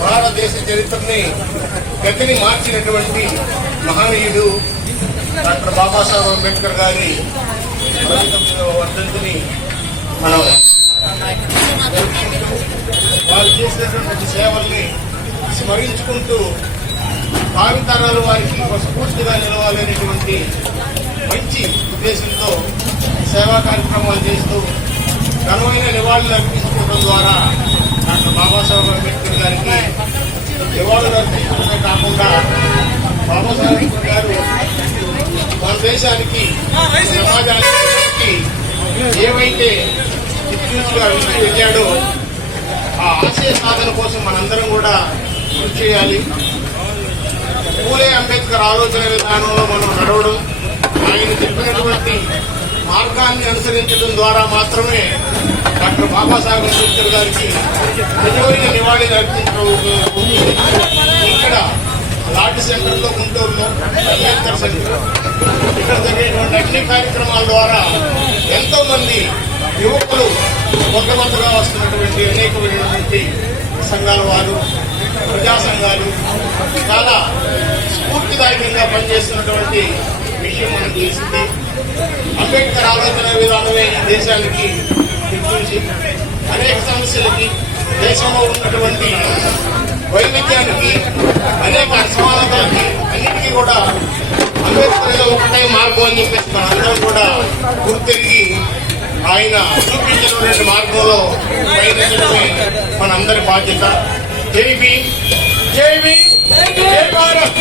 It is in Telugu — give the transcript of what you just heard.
భారతదేశ చరిత్రని గతిని మార్చినటువంటి మహనీయుడు డాక్టర్ బాబాసాహెబ్ అంబేద్కర్ గారి వర్ధంతిని మనం వారు చేసినటువంటి సేవల్ని స్మరించుకుంటూ భావితరాలు వారికి స్ఫూర్తిగా నిలవాలనేటువంటి మంచి ఉద్దేశంతో సేవా కార్యక్రమాలు చేస్తూ ఘనమైన నివాళులు అర్పించుకోవడం ద్వారా డాక్టర్ బాబాసాహెబ్ అంబేద్కర్ గారికి నివాళులు అర్పించడమే కాకుండా బాబాసాహెబ్ అంబేద్కర్ గారు మన దేశానికి సమాజానికి ఏవైతే దిక్సూచిగా విడిచి వెళ్ళాడో ఆ ఆశయ సాధన కోసం మనందరం కూడా కృషి చేయాలి. పూలే అంబేద్కర్ ఆలోచన విధానంలో మనం నడవడం ఆయన చెప్పినటువంటి మార్గాన్ని అనుసరించడం ద్వారా మాత్రమే డాక్టర్ బాబాసాహెబ్ అంబేద్కర్ గారికి నిజమైన నివాళి అర్పించడం ఇక్కడ లాటి సెంటర్లో గుంటూరులో అంబేద్కర్ సెంటర్. ఇక్కడ జరిగేటువంటి అన్ని కార్యక్రమాల ద్వారా ఎంతో మంది యువకులు ఒకమంతగా వస్తున్నటువంటి అనేకమైనటువంటి సంఘాల వారు ప్రజా సంఘాలు చాలా స్ఫూర్తిదాయకంగా పనిచేస్తున్నటువంటి విషయం మనం తెలిసింది. అంబేద్కర్ ఆలోచన విధానమే ఈ దేశానికి నుంచి అనేక సమస్యలకి దేశంలో ఉన్నటువంటి వైవిధ్యానికి అనేక అసమానతలకి అన్నిటికీ కూడా అంబేద్కర్ ఏదో ఒకటే మార్గం అని చెప్పేసి మనందరం కూడా గుర్తెరిగి ఆయన చూపించినటువంటి మార్గంలో ప్రయత్నించడమే మనందరి బాధ్యత. జై భీమ్! జై భీమ్! జై భారత్!